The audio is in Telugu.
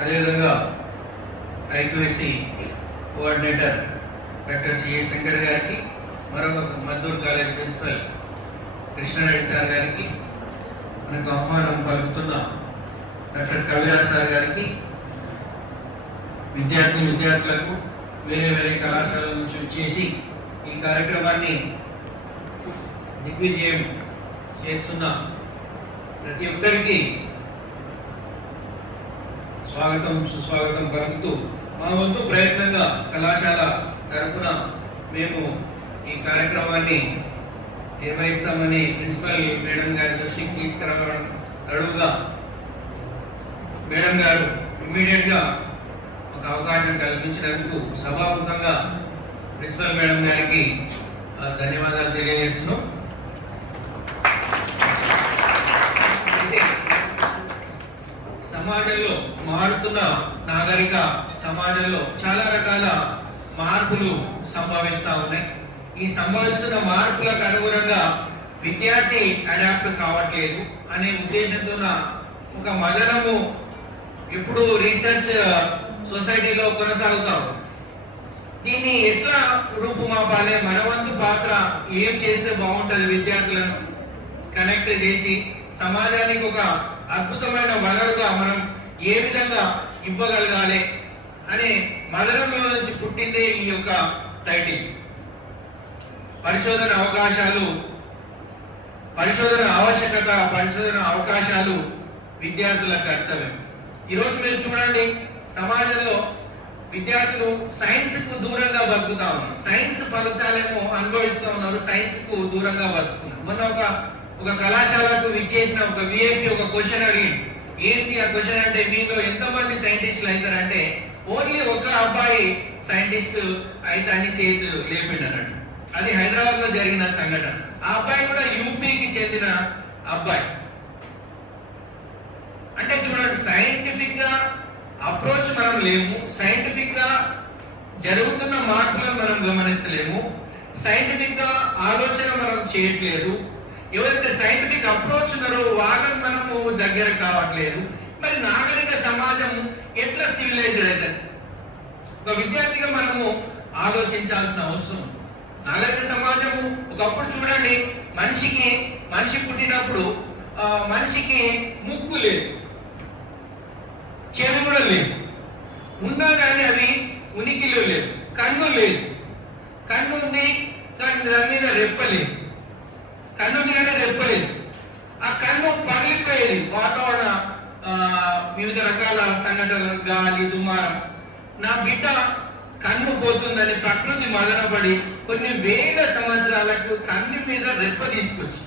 అదేవిధంగా IQSC coordinator doctor CA Shankar గారికి, మరొక Madduru college principal Krishna Reddy sir గారికి, మనకు ఆహ్వానం పలుకుతున్న డాక్టర్ కవిరాజ్ సార్ గారికి, విద్యార్థులకు వేరే వేరే కళాశాలల నుంచి వచ్చేసి ఈ కార్యక్రమాన్ని దిగ్విజయం చేస్తున్న ప్రతి ఒక్కరికి స్వాగతం సుస్వాగతం పలుకుతూ, మా వంతు ప్రయత్నంగా కళాశాల తరపున మేము ఈ కార్యక్రమాన్ని నిర్వహిస్తామని ప్రిన్సిపల్ మేడం గారి దృష్టికి తీసుకురావడం తడువుగా మేడం గారు ఇమ్మీడియట్గా ఒక అవకాశం కల్పించినందుకు సభాముఖంగా ప్రిన్సిపల్ మేడం గారికి ధన్యవాదాలు తెలియజేస్తున్నాం. సమాజంలో మారుతున్న నాగరిక సమాజంలో చాలా రకాల మార్పులు సంభవిస్తూ ఉన్నాయి. ఈ సంభవిస్తున్న మార్పులకు అనుగుణంగా విద్యార్థి అడాప్ట్ కావట్లేదు అనే ఉద్దేశంతో ఒక మదనము ఇప్పుడు రీసెర్చ్ సొసైటీలో కొనసాగుతాం. దీన్ని ఎట్లా రూపుమాపాలి, మన వంతు పాత్ర ఏం చేస్తే బాగుంటుంది, విద్యార్థులను కనెక్ట్ చేసి సమాజానికి ఒక అద్భుతమైన వనరుగా మనం ఏ విధంగా ఇవ్వగలగాలి అనే మదనంలో నుంచి పుట్టిందే ఈ యొక్క టైటిల్. పరిశోధన అవకాశాలు, పరిశోధన ఆవశ్యకత, పరిశోధన అవకాశాలు విద్యార్థుల కర్తవ్యం. ఈరోజు మీరు చూడండి, సమాజంలో విద్యార్థులు సైన్స్ కు దూరంగా బతుకుతా ఉన్నారు. సైన్స్ ఫలితాలేమో అనుభవిస్తూ ఉన్నారు, సైన్స్ కు దూరంగా బతుకుతున్నారు. మొన్న ఒక కళాశాలకు విచ్చేసిన ఒక విఐపి ఒక క్వశ్చన్ అడిగింది. ఏంటి ఆ క్వశ్చన్ అంటే, మీలో ఎంతమంది సైంటిస్టులు అవుతారంటే ఓన్లీ ఒక అబ్బాయి సైంటిస్ట్ అయితే అని చేతి లేపిండు అన్నట్టు. అది హైదరాబాద్ లో జరిగిన సంఘటన. ఆ అబ్బాయి కూడా యూపీకి చెందిన అబ్బాయి. అంటే చూడండి, సైంటిఫిక్ గా అప్రోచ్ మనం లేము, సైంటిఫిక్ గా జరుగుతున్న మార్పులను మనం గమనిస్తలేము, సైంటిఫిక్ గా ఆలోచన మనం చేయట్లేదు. ఎవరైతే సైంటిఫిక్ అప్రోచ్ ఉన్నారో వాళ్ళని మనము దగ్గర కావట్లేదు. మరి నాగరిక సమాజం ఎట్లా సివిలైజ్డ్ అయితే ఒక విద్యార్థిగా మనము ఆలోచించాల్సిన అవసరం. నాగరిక సమాజము ఒకప్పుడు చూడండి, మనిషి పుట్టినప్పుడు మనిషికి ముక్కు లేదు, చెవి కూడా లేదు, ఉన్నా కానీ అవి ఉనికిలో లేదు. కన్ను లేదు, కన్ను ఉంది కానీ దాని మీద రెప్పలేదు, కన్ను ఉంది కానీ రెప్పలేదు. ఆ కన్ను పగిలిపోయేది వాతావరణ వివిధ రకాల సంఘటనలు, గాలి, దుమారం. నా బిడ్డ కన్ను పోతుందని ప్రకృతి మదనపడి కొన్ని వేల సంవత్సరాలకు కన్ను మీద రెప్ప తీసుకొచ్చి